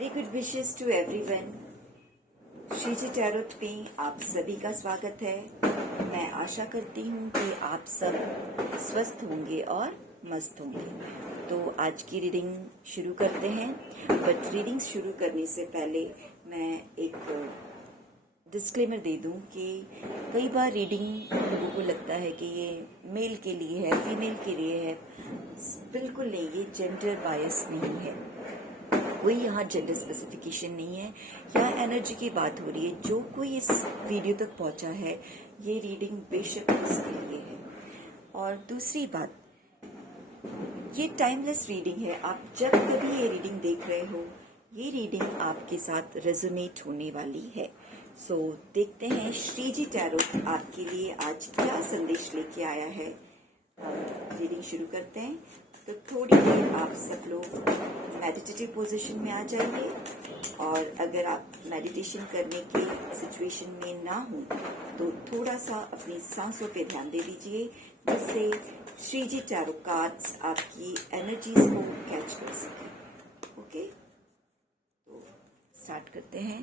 Very good wishes to everyone. Shriji tarot में आप सभी का स्वागत है। मैं आशा करती हूँ कि आप सब स्वस्थ होंगे और मस्त होंगे। तो आज की रीडिंग शुरू करते हैं, बट रीडिंग शुरू करने से पहले मैं एक डिस्क्लेमर दे दूं कि कई बार रीडिंग लोगों को लगता है कि ये मेल के लिए है, फीमेल के लिए है। बिल्कुल नहीं, ये जेंडर बायस नहीं है। कोई यहाँ जेंडर स्पेसिफिकेशन नहीं है। यहाँ एनर्जी की बात हो रही है। जो कोई इस वीडियो तक पहुँचा है, ये रीडिंग बेशक उसके लिए है। और दूसरी बात, ये टाइमलेस रीडिंग है। आप जब कभी ये रीडिंग देख रहे हो, ये रीडिंग आपके साथ रेजोनेट होने वाली है। सो देखते हैं श्रीजी टैरोट आपके लिए आज क्या संदेश लेके आया है। रीडिंग शुरू करते हैं। तो थोड़ी देर आप सब लोग मेडिटेटिव पोजीशन में आ जाइए, और अगर आप मेडिटेशन करने की सिचुएशन में ना हो तो थोड़ा सा अपनी सांसों पे ध्यान दे दीजिए, जिससे श्रीजी टैरो कार्ड्स आपकी एनर्जीज को कैच कर सकें। ओके, तो स्टार्ट करते हैं।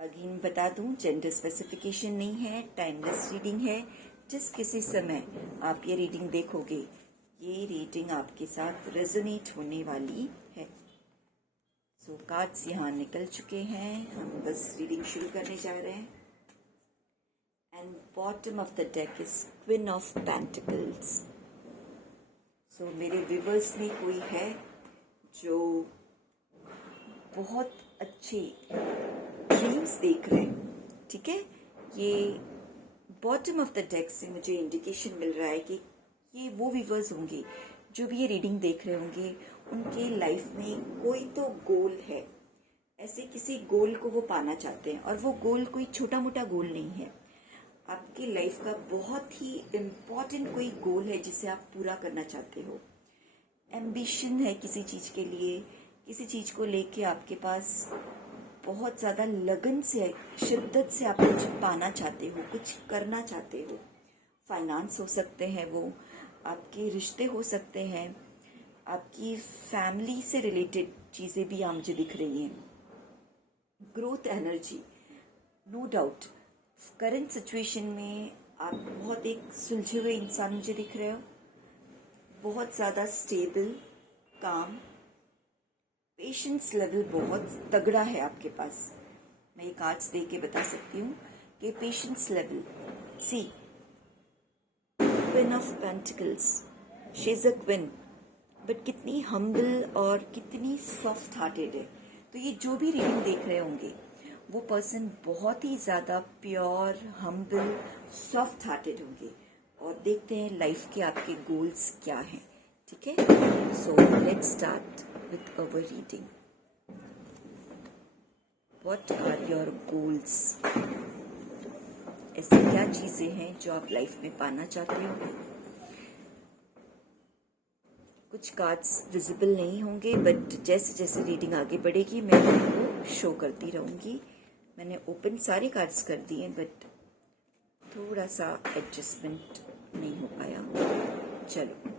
अगेन बता दूं, जेंडर स्पेसिफिकेशन नहीं है, टाइमलेस रीडिंग है। जिस किसी समय आप ये रीडिंग देखोगे, ये रीडिंग आपके साथ रेजोनेट होने वाली है। सो कार्ड्स यहाँ निकल चुके हैं, हम बस रीडिंग शुरू करने जा रहे हैं। And bottom of the deck is queen of pentacles. So मेरे व्यूअर्स में कोई है जो बहुत अच्छे ड्रीम्स देख रहे हैं, ठीक है। ये बॉटम ऑफ द डेक से मुझे इंडिकेशन मिल रहा है कि ये वो व्यूअर्स होंगे जो भी ये रीडिंग देख रहे होंगे, उनके लाइफ में कोई तो गोल है। ऐसे किसी गोल को वो पाना चाहते हैं, और वो गोल कोई छोटा मोटा गोल नहीं है। आपकी लाइफ का बहुत ही इम्पोर्टेंट कोई गोल है जिसे आप पूरा करना चाहते हो। एम्बिशन है किसी चीज के लिए, किसी चीज को लेके आपके पास बहुत ज़्यादा लगन से, शिद्दत से आप कुछ पाना चाहते हो, कुछ करना चाहते हो। फाइनेंस हो सकते हैं, वो आपके रिश्ते हो सकते हैं, आपकी फैमिली से रिलेटेड चीज़ें भी यहाँ मुझे दिख रही हैं। Growth energy, no doubt current situation में आप बहुत एक सुलझे हुए इंसान मुझे दिख रहे हो। बहुत ज़्यादा स्टेबल, काम, पेशेंस लेवल बहुत तगड़ा है आपके पास। मैं ये कार्ड्स दे के बता सकती हूँ कि patience level, see queen of pentacles, she is a queen, but कितनी हम्बल और कितनी सॉफ्ट हार्टेड है। तो ये जो भी रीडिंग देख रहे होंगे, वो पर्सन बहुत ही ज़्यादा प्योर, हम्बल, सॉफ्ट हार्टेड होंगे। और देखते हैं लाइफ के आपके गोल्स क्या हैं, ठीक है। So let's start with our reading. What are your goals? ऐसी क्या चीजें हैं जो आप लाइफ में पाना चाहते हो? कुछ कार्ड्स विजिबल नहीं होंगे, बट जैसे जैसे रीडिंग आगे बढ़ेगी मैं आपको शो करती रहूंगी। मैंने ओपन सारे कार्ड्स कर दिए, बट थोड़ा सा एडजस्टमेंट नहीं हो पाया। चलो,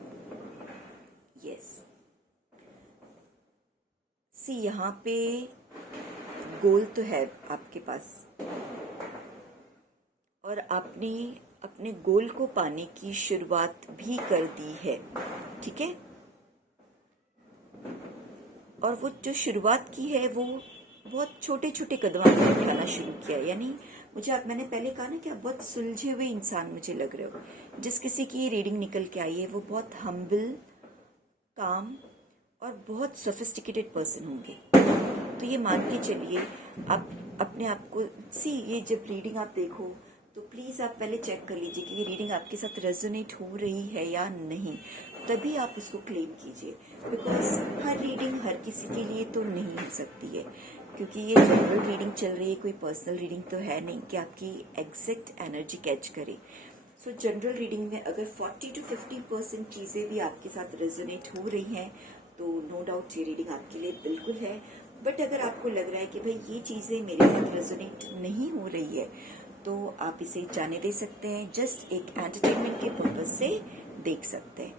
यस, सी यहाँ पे गोल तो है आपके पास, और आपने अपने गोल को पाने की शुरुआत भी कर दी है, ठीक है। और वो जो शुरुआत की है, वो बहुत छोटे छोटे कदम आपने उठाना शुरू किया। यानी मैंने पहले कहा ना कि आप बहुत सुलझे हुए इंसान मुझे लग रहे हो। जिस किसी की रीडिंग निकल के आई है, वो बहुत हम्बल, काम और बहुत सोफिस्टिकेटेड पर्सन होंगे। तो ये मान के चलिए, आप अपने आप को ये जब रीडिंग आप देखो तो प्लीज़ आप पहले चेक कर लीजिए कि ये रीडिंग आपके साथ रेजोनेट हो रही है या नहीं, तभी आप उसको क्लेम कीजिए। बिकॉज हर रीडिंग हर किसी के लिए तो नहीं हो सकती है, क्योंकि ये जनरल रीडिंग चल रही है, कोई पर्सनल रीडिंग तो है नहीं कि आपकी एग्जैक्ट एनर्जी कैच करे। सो जनरल रीडिंग में अगर 40 to 50% चीज़ें भी आपके साथ रेजोनेट हो रही हैं, तो नो डाउट ये रीडिंग आपके लिए बिल्कुल है। बट अगर आपको लग रहा है कि भाई ये चीज़ें मेरे साथ रेजोनेट नहीं हो रही है, तो आप इसे जाने दे सकते हैं। जस्ट एक एंटरटेनमेंट के पर्पज से देख सकते हैं।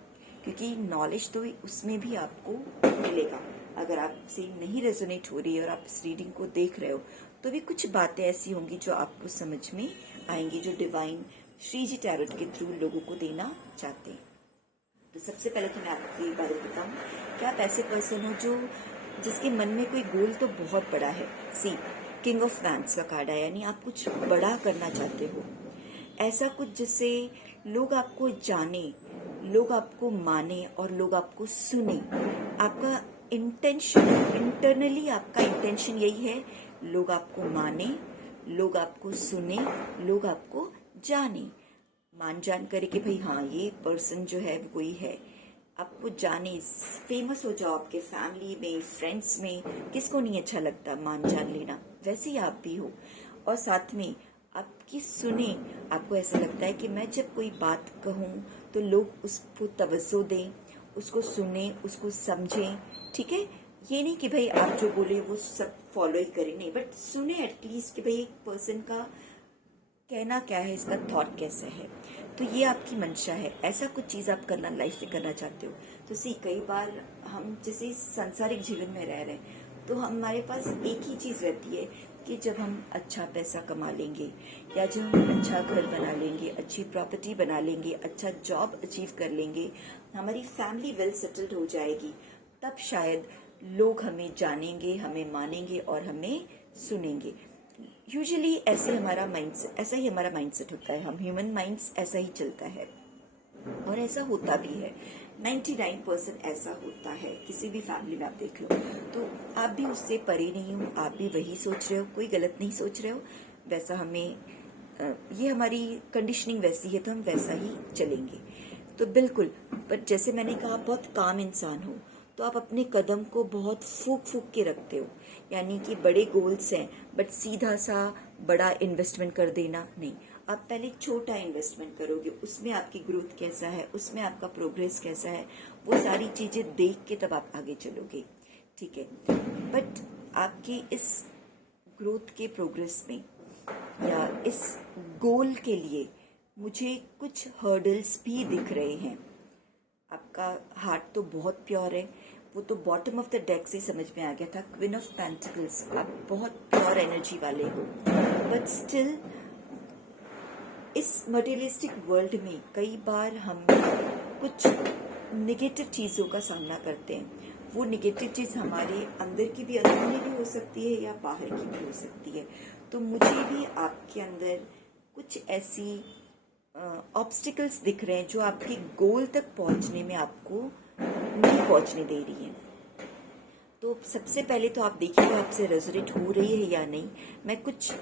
क्योंकि नॉलेज तो उसमें भी आपको मिलेगा। अगर आपसे नहीं रेजोनेट हो रही है और आप इस रीडिंग को देख रहे हो तो भी कुछ बातें ऐसी होंगी जो आपको समझ में आएंगी, जो डिवाइन श्री जी टैरोट के थ्रू लोगों को देना चाहते हैं। तो सबसे पहले तो मैं आपको ये बारे में बताऊं कि आप ऐसे पर्सन हो जो जिसके मन में कोई गोल तो बहुत बड़ा है। सी किंग ऑफ वैंड्स का कार्ड है, यानी आप कुछ बड़ा करना चाहते हो, ऐसा कुछ जिससे लोग आपको जाने, लोग आपको माने और लोग आपको सुने। आपका इंटेंशन, इंटरनली आपका इंटेंशन यही है, लोग आपको माने, लोग आपको सुने, लोग आपको जाने, मान जान करे कि भाई हाँ ये पर्सन जो है वो कोई है, आपको जाने, फेमस हो जाओ आपके फैमिली में, फ्रेंड्स में। किसको नहीं अच्छा लगता मान जान लेना, वैसे ही आप भी हो। और साथ में आपकी सुने, आपको ऐसा लगता है कि मैं जब कोई बात कहूँ तो लोग उसको तवज्जो दें, उसको सुने, उसको समझें। ठीक है, ये नहीं कि भाई आप जो बोले वो सब फॉलो ही करें, नहीं, बट सुने एटलीस्ट कि भाई एक पर्सन का कहना क्या है, इसका थॉट कैसा है। तो ये आपकी मंशा है, ऐसा कुछ चीज़ आप करना लाइफ में करना चाहते हो। तो कई बार हम जैसे सांसारिक जीवन में रह रहे हैं तो हमारे पास एक ही चीज़ रहती है कि जब हम अच्छा पैसा कमा लेंगे या जब हम अच्छा घर बना लेंगे, अच्छी प्रॉपर्टी बना लेंगे, अच्छा जॉब अचीव कर लेंगे, हमारी फैमिली वेल सेटल्ड हो जाएगी, तब शायद लोग हमें जानेंगे, हमें मानेंगे और हमें सुनेंगे। यूजुअली ऐसा ही हमारा माइंडसेट होता है। हम ह्यूमन माइंड्स ऐसा ही चलता है और ऐसा होता भी है। 99% ऐसा होता है, किसी भी फैमिली में आप देख लो। तो आप भी उससे परे नहीं हो, आप भी वही सोच रहे हो, कोई गलत नहीं सोच रहे हो। वैसा हमें ये हमारी कंडीशनिंग वैसी है तो हम वैसा ही चलेंगे। तो बिल्कुल, पर जैसे मैंने कहा बहुत काम इंसान हो तो आप अपने कदम को बहुत फूक फूक के रखते हो, यानी कि बड़े गोल्स हैं बट सीधा सा बड़ा इन्वेस्टमेंट कर देना नहीं। आप पहले छोटा इन्वेस्टमेंट करोगे, उसमें आपकी ग्रोथ कैसा है, उसमें आपका प्रोग्रेस कैसा है, वो सारी चीजें देख के तब आप आगे चलोगे। ठीक है, बट आपकी इस ग्रोथ के प्रोग्रेस में या इस गोल के लिए मुझे कुछ हर्डल्स भी दिख रहे हैं। आपका हार्ट तो बहुत प्योर है, वो तो बॉटम ऑफ द डेक से समझ में आ गया था। क्वीन ऑफ पेंटिकल्स, आप बहुत प्योर एनर्जी वाले हो, बट स्टिल इस मटेरियलिस्टिक वर्ल्ड में कई बार हम कुछ निगेटिव चीज़ों का सामना करते हैं। वो निगेटिव चीज़ हमारे अंदर की भी, अंदरूनी भी हो सकती है या बाहर की भी हो सकती है। तो मुझे भी आपके अंदर कुछ ऐसी ऑब्स्टिकल्स दिख रहे हैं जो आपके गोल तक पहुंचने में आपको नहीं पहुंचने दे रही है। तो सबसे पहले तो आप देखिए आपसे रेजोनेट हो रही है या नहीं। मैं कुछ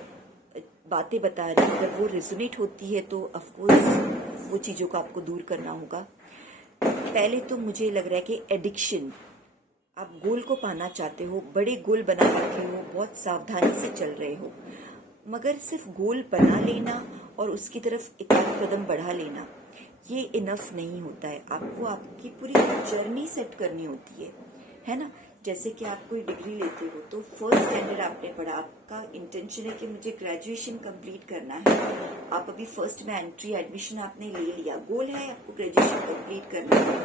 बातें बता रही हूँ, अगर वो रेजोनेट होती है तो ऑफकोर्स वो चीज़ों को आपको दूर करना होगा। पहले तो मुझे लग रहा है कि एडिक्शन, आप गोल को पाना चाहते हो, बड़े गोल बना रखे हो, बहुत सावधानी से चल रहे हो, मगर सिर्फ गोल बना लेना और उसकी तरफ एक आध कदम बढ़ा लेना ये इनफ नहीं होता है। आपको आपकी पूरी जर्नी सेट करनी होती है ना। जैसे कि आप कोई डिग्री लेते हो तो फर्स्ट स्टैंडर्ड आपने पढ़ा, आपका इंटेंशन है कि मुझे ग्रेजुएशन कंप्लीट करना है, आप अभी फर्स्ट में एंट्री एडमिशन आपने ले लिया, गोल है आपको ग्रेजुएशन कंप्लीट करना है,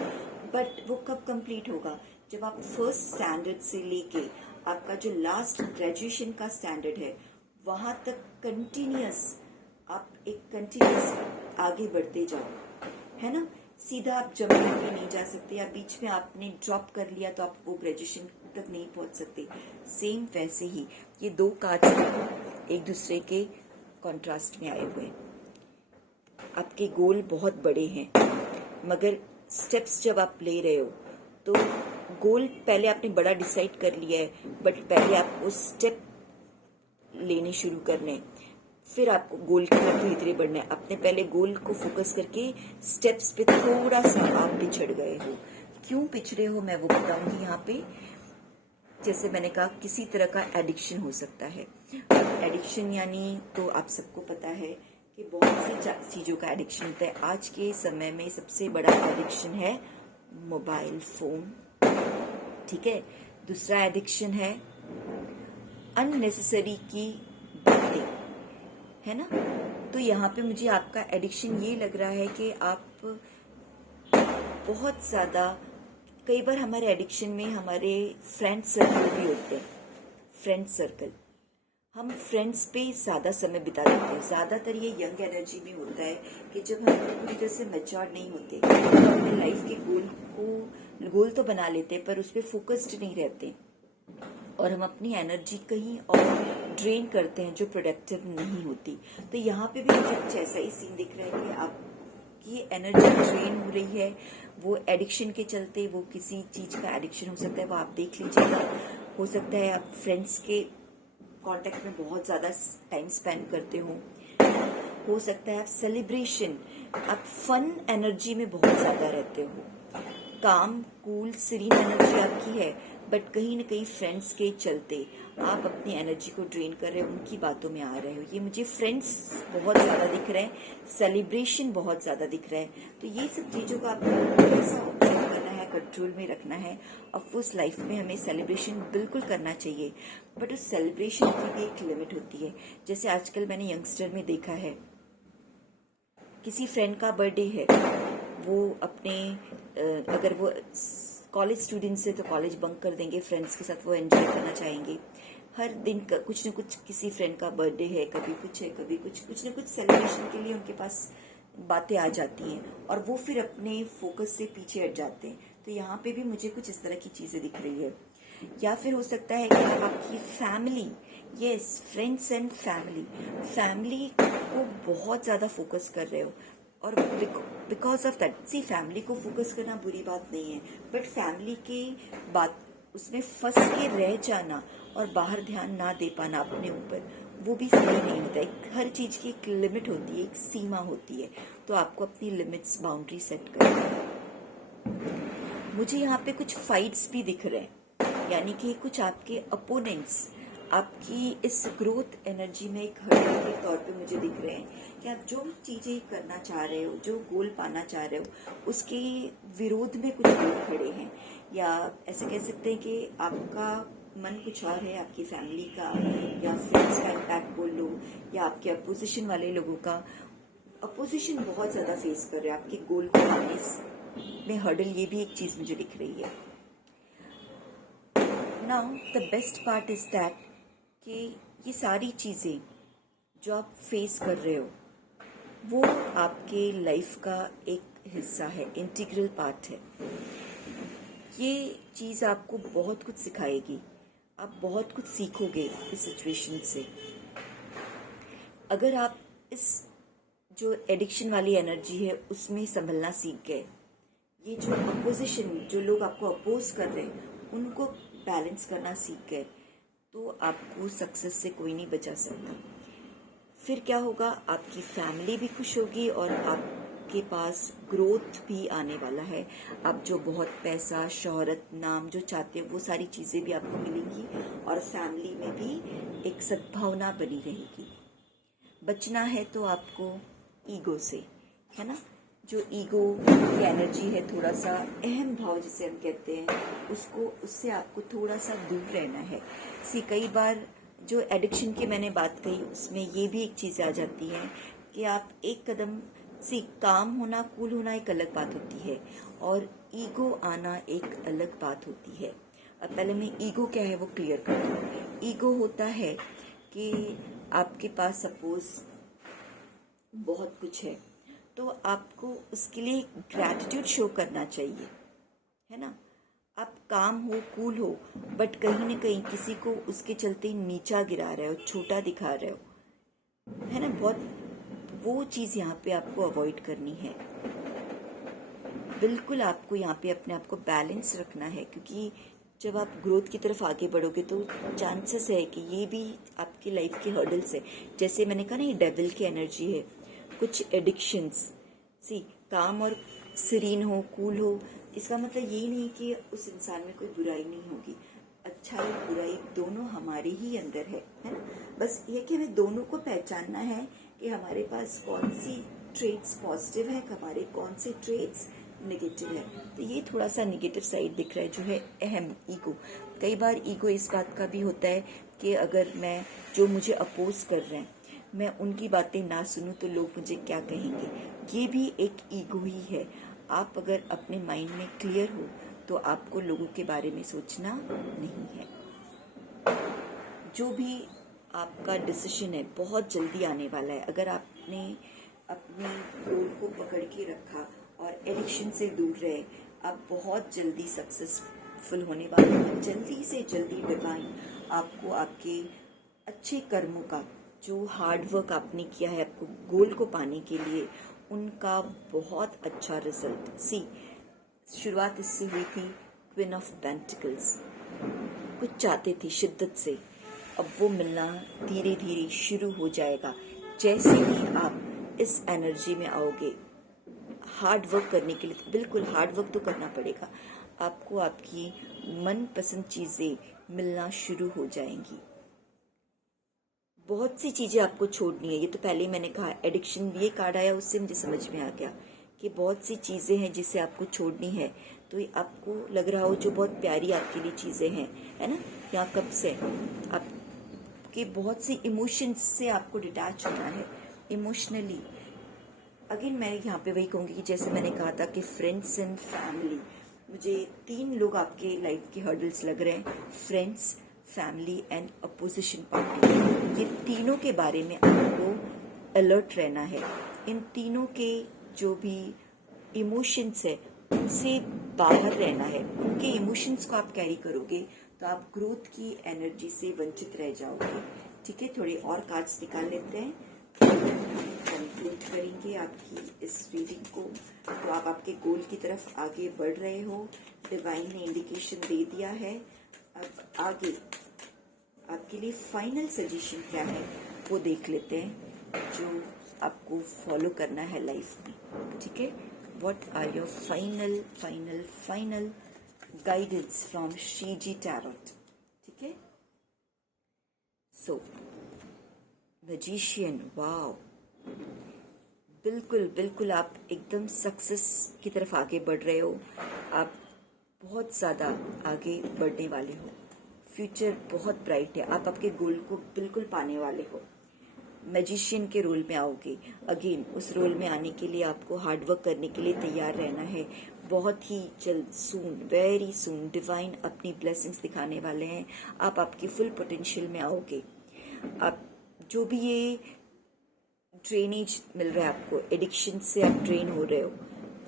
बट वो कब कंप्लीट होगा? जब आप फर्स्ट स्टैंडर्ड से लेके आपका जो लास्ट ग्रेजुएशन का स्टैंडर्ड है वहां तक कंटिन्यूअस आगे बढ़ते जाओ, है ना। सीधा आप जंप करके नहीं जा सकते, या बीच में आपने ड्रॉप कर लिया तो आप वो ग्रेजुएशन तक नहीं पहुंच सकते। सेम वैसे ही ये दो कार्ड्स एक दूसरे के कॉन्ट्रास्ट में आए हुए हैं। आपके गोल बहुत बड़े हैं मगर स्टेप्स जब आप ले रहे हो तो गोल पहले आपने बड़ा डिसाइड कर लिया है, बट पहले आपको स्टेप लेने शुरू करने, फिर आपको गोल की तरफ धीरे धीरे बढ़ना है। अपने पहले गोल को फोकस करके स्टेप्स पे थोड़ा सा आप पिछड़ गए हो। क्यों पिछड़े हो मैं वो बताऊंगी यहाँ पे। जैसे मैंने कहा किसी तरह का एडिक्शन हो सकता है। एडिक्शन यानी तो आप सबको पता है कि बहुत सी चीजों का एडिक्शन होता है। आज के समय में सबसे बड़ा एडिक्शन है मोबाइल फोन, ठीक है। दूसरा एडिक्शन है अननेसेसरी की बातें, है ना। तो यहाँ पे मुझे आपका एडिक्शन ये लग रहा है कि आप बहुत ज़्यादा, कई बार हमारे एडिक्शन में हमारे फ्रेंड सर्कल भी होते हैं। फ्रेंड सर्कल, हम फ्रेंड्स पे ज़्यादा समय बिता देते हैं। ज़्यादातर ये यंग एनर्जी में होता है कि जब हम पूरी तरह से मैच्योर नहीं होते तो अपने लाइफ के गोल तो बना लेते हैं पर उस पर फोकस्ड नहीं रहते और हम अपनी एनर्जी कहीं और ड्रेन करते हैं जो प्रोडक्टिव नहीं होती। तो यहाँ पे भी मुझे कुछ ऐसा ही सीन दिख रहा है कि आपकी एनर्जी ड्रेन हो रही है, वो एडिक्शन के चलते। वो किसी चीज़ का एडिक्शन हो सकता है, वो आप देख लीजिएगा। हो सकता है आप फ्रेंड्स के कांटेक्ट में बहुत ज़्यादा टाइम स्पेंड करते हो सकता है आप सेलिब्रेशन, आप फन एनर्जी में बहुत ज़्यादा रहते हो। काम कूल सीरीन एनर्जी आपकी है, बट कहीं ना कहीं फ्रेंड्स के चलते आप अपनी एनर्जी को ड्रेन कर रहे हो, उनकी बातों में आ रहे हो। ये मुझे फ्रेंड्स बहुत ज़्यादा दिख रहे हैं, सेलिब्रेशन बहुत ज़्यादा दिख रहा है। तो ये सब चीज़ों को आपको थोड़ा सा ऑब्जर्व करना है, कंट्रोल में रखना है। ऑफकोर्स लाइफ में हमें सेलिब्रेशन बिल्कुल करना चाहिए, बट उस सेलिब्रेशन की भी एक लिमिट होती है। जैसे आजकल मैंने यंगस्टर में देखा है, किसी फ्रेंड का बर्थडे है, वो अपने अगर वो कॉलेज स्टूडेंट्स है तो कॉलेज बंक कर देंगे, फ्रेंड्स के साथ वो एंजॉय करना चाहेंगे। हर दिन कुछ न कुछ किसी फ्रेंड का बर्थडे है, कभी कुछ है, कभी कुछ न कुछ सेलिब्रेशन के लिए उनके पास बातें आ जाती हैं और वो फिर अपने फोकस से पीछे हट जाते हैं। तो यहाँ पे भी मुझे कुछ इस तरह की चीज़ें दिख रही है। या फिर हो सकता है कि आपकी family, yes, friends and family को बहुत ज़्यादा फोकस कर रहे हो और because of that, see, family को फोकस करना बुरी बात नहीं है, बट फैमिली के बात उसमें फंस के रह जाना और बाहर ध्यान ना दे पाना अपने ऊपर, वो भी सही नहीं होता है। हर चीज़ की एक लिमिट होती है, एक सीमा होती है, तो आपको अपनी लिमिट्स, बाउंड्री सेट करनी है। मुझे यहाँ पे कुछ फाइट्स भी दिख रहे हैं, यानी कि कुछ आपके अपोनेंट्स आपकी इस ग्रोथ एनर्जी में एक हर्डल के तौर पे मुझे दिख रहे हैं कि आप जो भी चीज़ें करना चाह रहे हो, जो गोल पाना चाह रहे हो, उसके विरोध में कुछ लोग खड़े हैं। या ऐसे कह सकते हैं कि आपका मन कुछ और है, आपकी फैमिली का या फ्रेंड्स का इम्पैक्ट बोल लो, या आपके अपोजिशन वाले लोगों का अपोजिशन बहुत ज़्यादा फेस कर रहे हैं आपके गोल को पाने में हर्डल। ये भी एक चीज़ मुझे दिख रही है। Now the best part is that कि ये सारी चीज़ें जो आप फेस कर रहे हो वो आपके लाइफ का एक हिस्सा है, इंटीग्रल पार्ट है। ये चीज़ आपको बहुत कुछ सिखाएगी, आप बहुत कुछ सीखोगे इस सिचुएशन से। अगर आप इस जो एडिक्शन वाली एनर्जी है उसमें संभलना सीख गए, ये जो अपोजिशन, जो लोग आपको अपोज कर रहे हैं, उनको बैलेंस करना सीख गए, तो आपको सक्सेस से कोई नहीं बचा सकता। फिर क्या होगा, आपकी फैमिली भी खुश होगी और आपके पास ग्रोथ भी आने वाला है। आप जो बहुत पैसा, शोहरत, नाम जो चाहते हो वो सारी चीज़ें भी आपको मिलेंगी और फैमिली में भी एक सद्भावना बनी रहेगी। बचना है तो आपको ईगो से, है ना, जो ईगो की एनर्जी है, थोड़ा सा अहम भाव जिसे हम कहते हैं, उससे आपको थोड़ा सा दूर रहना है। कई बार जो एडिक्शन की मैंने बात कही उसमें ये भी एक चीज़ आ जाती है कि आप एक कदम, काम होना, कूल होना एक अलग बात होती है और ईगो आना एक अलग बात होती है। अब पहले मैं ईगो क्या है वो क्लियर कर दूँ। ईगो होता है कि आपके पास सपोज बहुत कुछ है तो आपको उसके लिए ग्रैटिट्यूड शो करना चाहिए, है ना। आप काम हो, कूल हो, बट कहीं ना कहीं किसी को उसके चलते नीचा गिरा रहे हो, छोटा दिखा रहे हो, है ना। बहुत वो चीज़ यहाँ पे आपको अवॉइड करनी है। बिल्कुल आपको यहाँ पे अपने आप को बैलेंस रखना है, क्योंकि जब आप ग्रोथ की तरफ आगे बढ़ोगे तो चांसेस है कि ये भी आपकी लाइफ के हर्डल्स है। जैसे मैंने कहा ना, ये डेविल की एनर्जी है। कुछ एडिक्शंस, काम और सीरीन हो, कूल हो, इसका मतलब यही नहीं कि उस इंसान में कोई बुराई नहीं होगी। अच्छाई बुराई दोनों हमारे ही अंदर है ना। बस ये कि हमें दोनों को पहचानना है कि हमारे पास कौन सी ट्रेट्स पॉजिटिव है, हमारे कौन से ट्रेट्स नेगेटिव है। तो ये थोड़ा सा नेगेटिव साइड दिख रहा है जो है अहम, ईगो। कई बार ईगो इस बात का भी होता है कि अगर मैं, जो मुझे अपोज कर रहे हैं, मैं उनकी बातें ना सुनूं तो लोग मुझे क्या कहेंगे। ये भी एक ईगो ही है। आप अगर अपने माइंड में क्लियर हो तो आपको लोगों के बारे में सोचना नहीं है। जो भी आपका डिसीजन है बहुत जल्दी आने वाला है। अगर आपने अपने गोल को पकड़ के रखा और एडिक्शन से दूर रहे, आप बहुत जल्दी सक्सेसफुल होने वाले हैं। जल्दी से जल्दी डिवाइन आपको आपके अच्छे कर्मों का, जो हार्ड वर्क आपने किया है आपको गोल को पाने के लिए, उनका बहुत अच्छा रिजल्ट। शुरुआत इससे हुई थी क्वीन ऑफ पेंटिकल्स, कुछ चाहते थे शिद्दत से, अब वो मिलना धीरे धीरे शुरू हो जाएगा। जैसे ही आप इस एनर्जी में आओगे, हार्ड वर्क करने के लिए, बिल्कुल हार्ड वर्क तो करना पड़ेगा, आपको आपकी मनपसंद चीजें मिलना शुरू हो जाएंगी। बहुत सी चीजें आपको छोड़नी है। ये तो पहले ही मैंने कहा, एडिक्शन, ये कार्ड आया उससे मुझे समझ में आ गया कि बहुत सी चीजें हैं जिसे आपको छोड़नी है। तो ये आपको लग रहा हो जो बहुत प्यारी आपके लिए चीजें हैं, है ना, या कब से आपके बहुत सी इमोशंस से आपको डिटैच होना है इमोशनली। अगेन मैं यहाँ पे वही कहूँगी कि जैसे मैंने कहा था कि फ्रेंड्स एंड फैमिली, मुझे 3 लोग आपके लाइफ के हर्डल्स लग रहे हैं, friends, family and opposition party. ये तीनों के बारे में आपको अलर्ट रहना है। इन तीनों के जो भी इमोशंस है उनसे बाहर रहना है। उनके इमोशंस को आप कैरी करोगे तो आप ग्रोथ की एनर्जी से वंचित रह जाओगे। ठीक है, थोड़े और कार्ड्स निकाल लेते हैं, कंप्लीट करेंगे आपकी इस रीडिंग को। तो आप आपके गोल की तरफ आगे बढ़ रहे हो, डिवाइन ने इंडिकेशन दे दिया है। अब आगे आपके लिए फाइनल सजेशन क्या है वो देख लेते हैं, जो आपको फॉलो करना है लाइफ में। ठीक है, what are your final guidance from शीजी टैरोट। ठीक है, सो मैजिशियन, वाओ, बिल्कुल आप एकदम सक्सेस की तरफ आगे बढ़ रहे हो। आप बहुत ज़्यादा आगे बढ़ने वाले हो, फ्यूचर बहुत ब्राइट है। आप आपके गोल को बिल्कुल पाने वाले हो। मैजिशियन के रोल में आओगे। अगेन उस रोल में आने के लिए आपको हार्ड वर्क करने के लिए तैयार रहना है। बहुत ही जल्द, सून, वेरी सून डिवाइन अपनी ब्लेसिंग्स दिखाने वाले हैं। आप आपके फुल पोटेंशियल में आओगे। आप जो भी ये ड्रेनेज मिल रहा है आपको, एडिक्शन से आप ड्रेन हो रहे हो,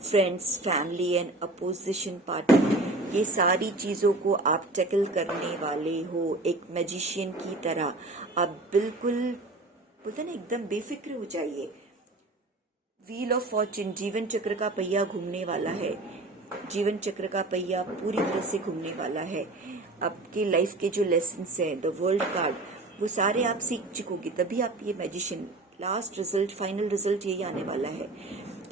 friends, family and opposition party, ये सारी चीज़ों को आप टैकल करने वाले हो एक मैजिशियन की तरह। आप बिल्कुल बोलते ना एकदम बेफिक्र हो जाइए। व्हील ऑफ फॉर्च्यून, जीवन चक्र का पहिया घूमने वाला है। जीवन चक्र का पहिया पूरी तरह से घूमने वाला है। आपके लाइफ के जो लेसन्स हैं, द वर्ल्ड कार्ड, वो सारे आप सीख चुकोगे, तभी आप ये magician, last result, final result यही आने वाला है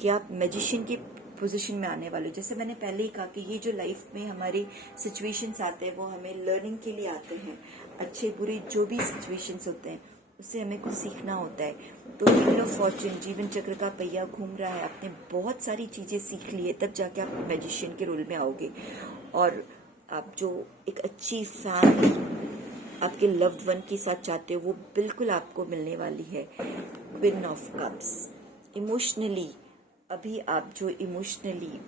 कि आप मैजिशियन की पोजीशन में आने वाले हो। जैसे मैंने पहले ही कहा कि ये जो लाइफ में हमारे सिचुएशंस आते हैं वो हमें लर्निंग के लिए आते हैं। अच्छे बुरे जो भी सिचुएशंस होते हैं उससे हमें कुछ सीखना होता है। तो व्हील ऑफ फॉर्च्यून, जीवन चक्र का पहिया घूम रहा है, आपने बहुत सारी चीजें सीख ली है, तब जाके आप मैजिशियन के रोल में आओगे। और आप जो एक अच्छी फैमिली आपके लव्ड वन के साथ चाहते हो वो बिल्कुल आपको मिलने वाली है। क्वीन ऑफ कप्स, इमोशनली अभी आप जो इमोशनली,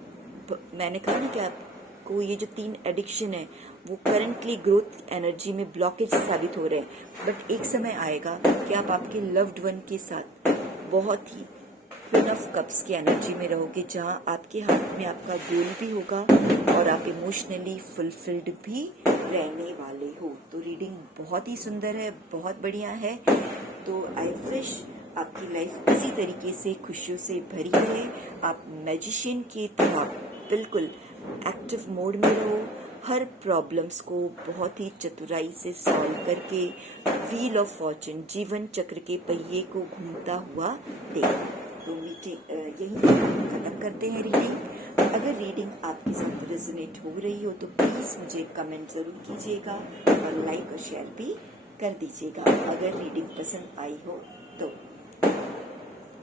मैंने कहा ना कि आपको ये जो 3 एडिक्शन है वो करंटली ग्रोथ एनर्जी में ब्लॉकेज साबित हो रहे हैं, बट एक समय आएगा कि आप आपके लव्ड वन के साथ बहुत ही क्वीन ऑफ कप्स की एनर्जी में रहोगे, जहां आपके हाथ में आपका गोल भी होगा और आप इमोशनली फुलफिल्ड भी रहने वाले हो। तो रीडिंग बहुत ही सुंदर है, बहुत बढ़िया है। तो आई विश आपकी लाइफ इसी तरीके से खुशियों से भरी रहे। आप मैजिशियन की तरह बिल्कुल एक्टिव मोड में रहो, हर प्रॉब्लम्स को बहुत ही चतुराई से सॉल्व करके व्हील ऑफ फॉर्च्यून, जीवन चक्र के पहिए को घूमता हुआ देखो। तो यही खत्म करते हैं रीडिंग। अगर रीडिंग आपके साथ रेजोनेट हो रही हो तो प्लीज़ मुझे कमेंट ज़रूर कीजिएगा और लाइक और शेयर भी कर दीजिएगा। अगर रीडिंग पसंद आई हो